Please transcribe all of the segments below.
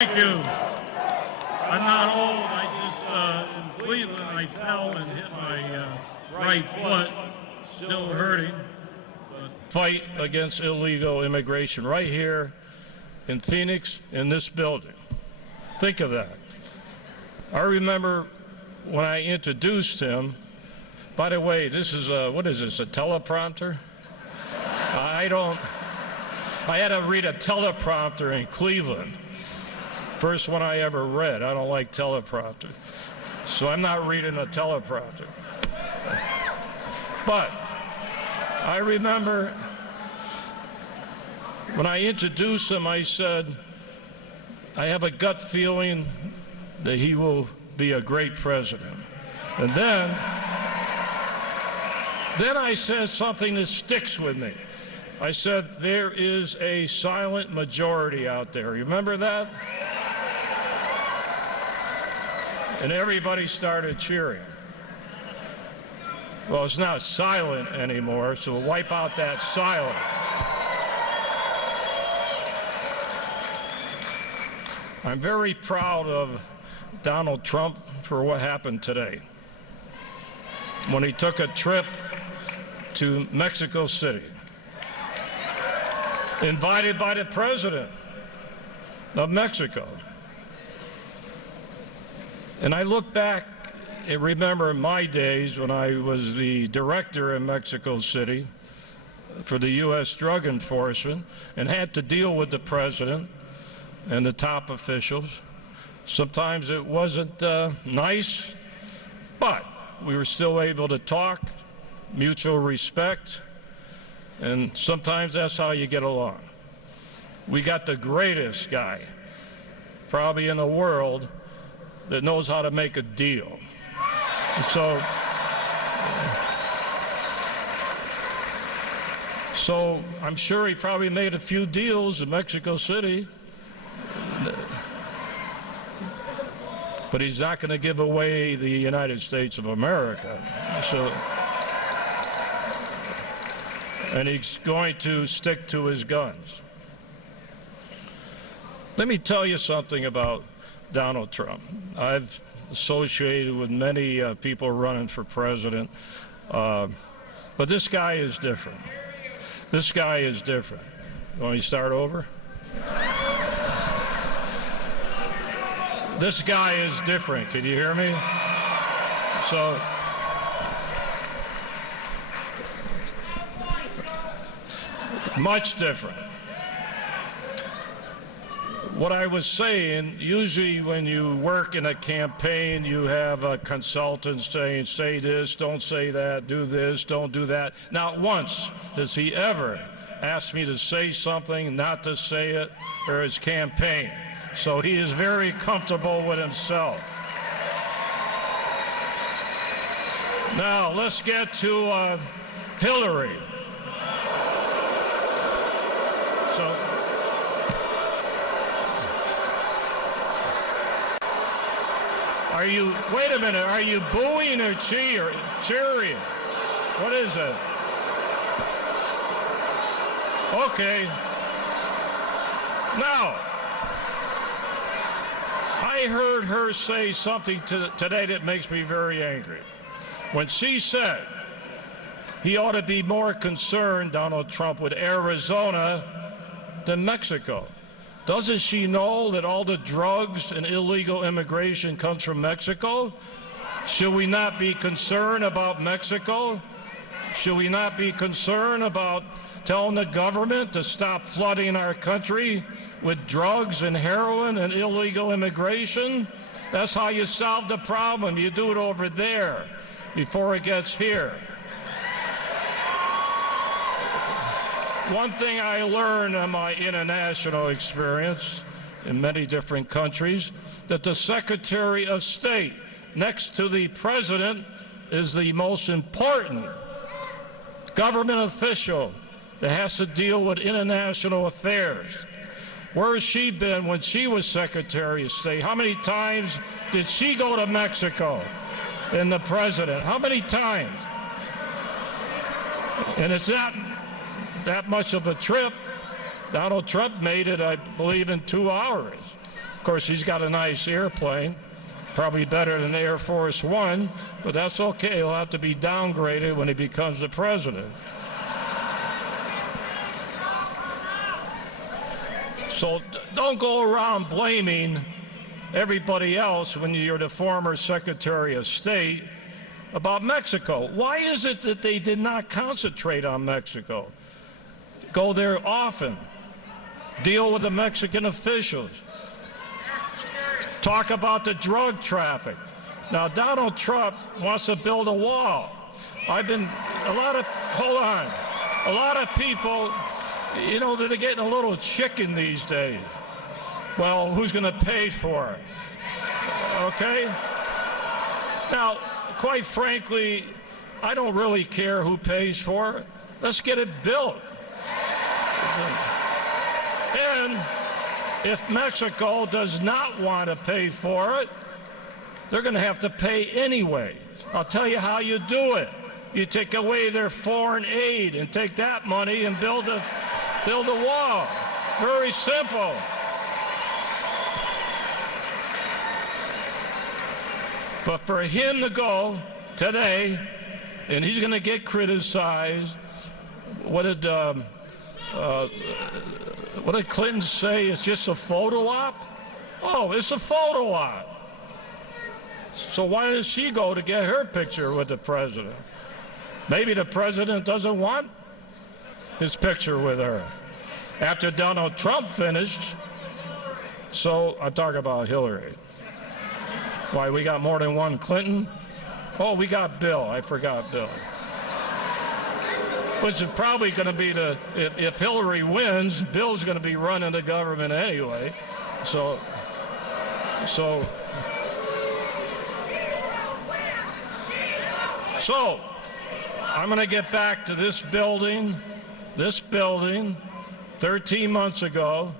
Thank you. I'm not old. I just, in Cleveland, I fell and hit my right foot. Still hurting. But fight against illegal immigration right here in Phoenix, in this building. Think of that. I remember when I introduced him, by the way, this is what is this, a teleprompter? I had to read a teleprompter in Cleveland. First one I ever read. I don't like teleprompter. So I'm not reading a teleprompter. But I remember when I introduced him, I said, I have a gut feeling that he will be a great president. And then I said something that sticks with me. I said, there is a silent majority out there. You remember that? And everybody started cheering. Well, it's not silent anymore, so we'll wipe out that silence. I'm very proud of Donald Trump for what happened today when he took a trip to Mexico City, invited by the president of Mexico. And I look back and remember my days when I was the director in Mexico City for the U.S. Drug Enforcement and had to deal with the president and the top officials. Sometimes it wasn't nice, but we were still able to talk, mutual respect, and sometimes that's how you get along. We got the greatest guy, probably in the world, that knows how to make a deal. So I'm sure he probably made a few deals in Mexico City, but he's not going to give away the United States of America. And he's going to stick to his guns. Let me tell you something about Donald Trump. I've associated with many people running for president, but this guy is different. This guy is different. You want me to start over? This guy is different. Can you hear me? So, much different. What I was saying, usually when you work in a campaign, you have a consultant saying, say this, don't say that, do this, don't do that. Not once has he ever asked me to say something, not to say it, or his campaign. So he is very comfortable with himself. Now, let's get to Hillary. Wait a minute, are you booing or cheering? What is it? Okay. Now, I heard her say something today that makes me very angry. When she said he ought to be more concerned, Donald Trump, with Arizona than Mexico. Doesn't she know that all the drugs and illegal immigration comes from Mexico? Should we not be concerned about Mexico? Should we not be concerned about telling the government to stop flooding our country with drugs and heroin and illegal immigration? That's how you solve the problem. You do it over there before it gets here. One thing I learned in my international experience in many different countries, that the Secretary of State next to the President is the most important government official that has to deal with international affairs. Where has she been when she was Secretary of State? How many times did she go to Mexico and the President? How many times? And it's not that much of a trip. Donald Trump made it, I believe, in 2 hours. Of course, he's got a nice airplane, probably better than Air Force One, but that's okay. He'll have to be downgraded when he becomes the president. So don't go around blaming everybody else when you're the former Secretary of State about Mexico. Why is it that they did not concentrate on Mexico? Go there often. Deal with the Mexican officials. Talk about the drug traffic. Now, Donald Trump wants to build a wall. A lot of people, you know, they're getting a little chicken these days. Well, who's going to pay for it? Okay? Now, quite frankly, I don't really care who pays for it. Let's get it built. And if Mexico does not want to pay for it, they're going to have to pay anyway. I'll tell you how you do it. You take away their foreign aid and take that money and build a wall. Very simple. But for him to go today, and he's going to get criticized, what did Clinton say? It's just a photo op? Oh, it's a photo op. So why does she go to get her picture with the president? Maybe the president doesn't want his picture with her. After Donald Trump finished, so I'm talking about Hillary. Why, we got more than one Clinton? Oh, we got Bill. I forgot Bill. Which is probably going to be if Hillary wins, Bill's going to be running the government anyway. So I'm going to get back to this building, 13 months ago,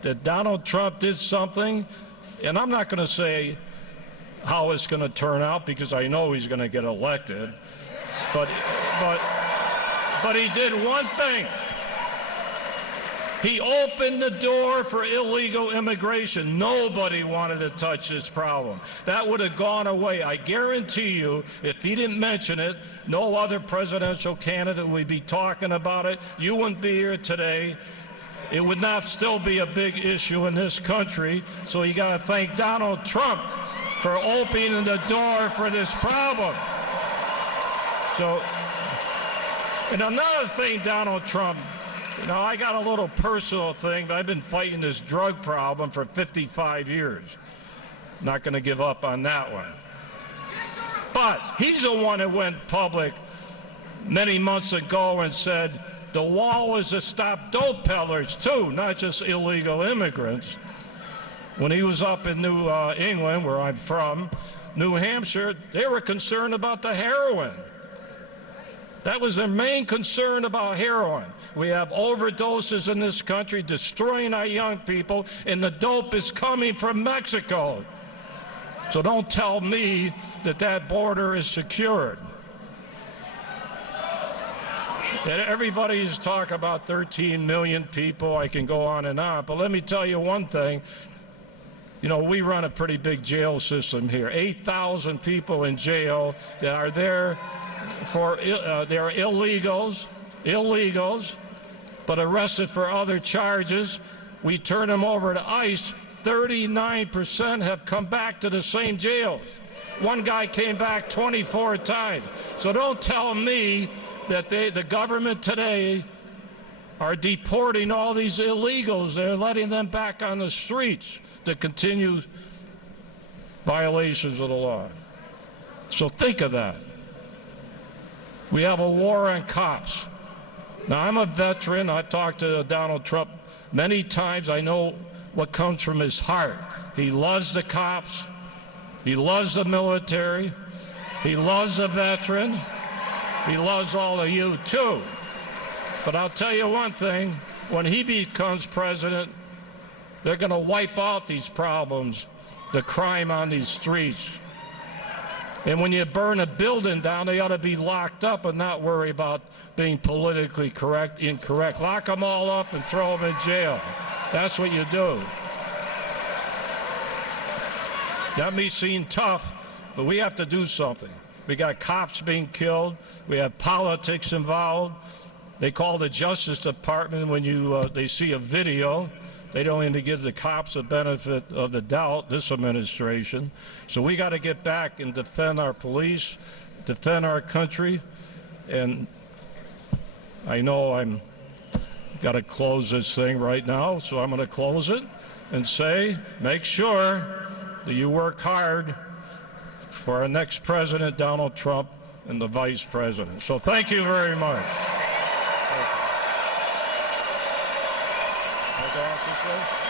that Donald Trump did something, and I'm not going to say how it's going to turn out because I know he's going to get elected, but he did one thing. He opened the door for illegal immigration. Nobody wanted to touch this problem. That would have gone away. I guarantee you, if he didn't mention it, no other presidential candidate would be talking about it. You wouldn't be here today. It would not still be a big issue in this country. So you got to thank Donald Trump for opening the door for this problem. So, and another thing, Donald Trump, you know, I got a little personal thing, but I've been fighting this drug problem for 55 years. Not going to give up on that one. But he's the one that went public many months ago and said the wall is to stop dope peddlers too, not just illegal immigrants. When he was up in New England, where I'm from, New Hampshire, they were concerned about the heroin. That was their main concern about heroin. We have overdoses in this country, destroying our young people, and the dope is coming from Mexico. So don't tell me that that border is secured. And everybody's talking about 13 million people. I can go on, but let me tell you one thing. You know, we run a pretty big jail system here. 8,000 people in jail that are there for they're illegals, but arrested for other charges. We turn them over to ICE. 39% have come back to the same jails. One guy came back 24 times. So don't tell me that the government today are deporting all these illegals. They're letting them back on the streets to continue violations of the law. So think of that. We have a war on cops. Now, I'm a veteran. I've talked to Donald Trump many times. I know what comes from his heart. He loves the cops. He loves the military. He loves the veterans. He loves all of you, too. But I'll tell you one thing. When he becomes president, they're going to wipe out these problems, the crime on these streets. And when you burn a building down, they ought to be locked up and not worry about being politically incorrect. Lock them all up and throw them in jail. That's what you do. That may seem tough, but we have to do something. We got cops being killed. We have politics involved. They call the Justice Department when they see a video. They don't even give the cops the benefit of the doubt, this administration. So we got to get back and defend our police, defend our country. And I know I'm got to close this thing right now, so I'm going to close it and say, make sure that you work hard for our next president, Donald Trump, and the vice president. So thank you very much. Thank you.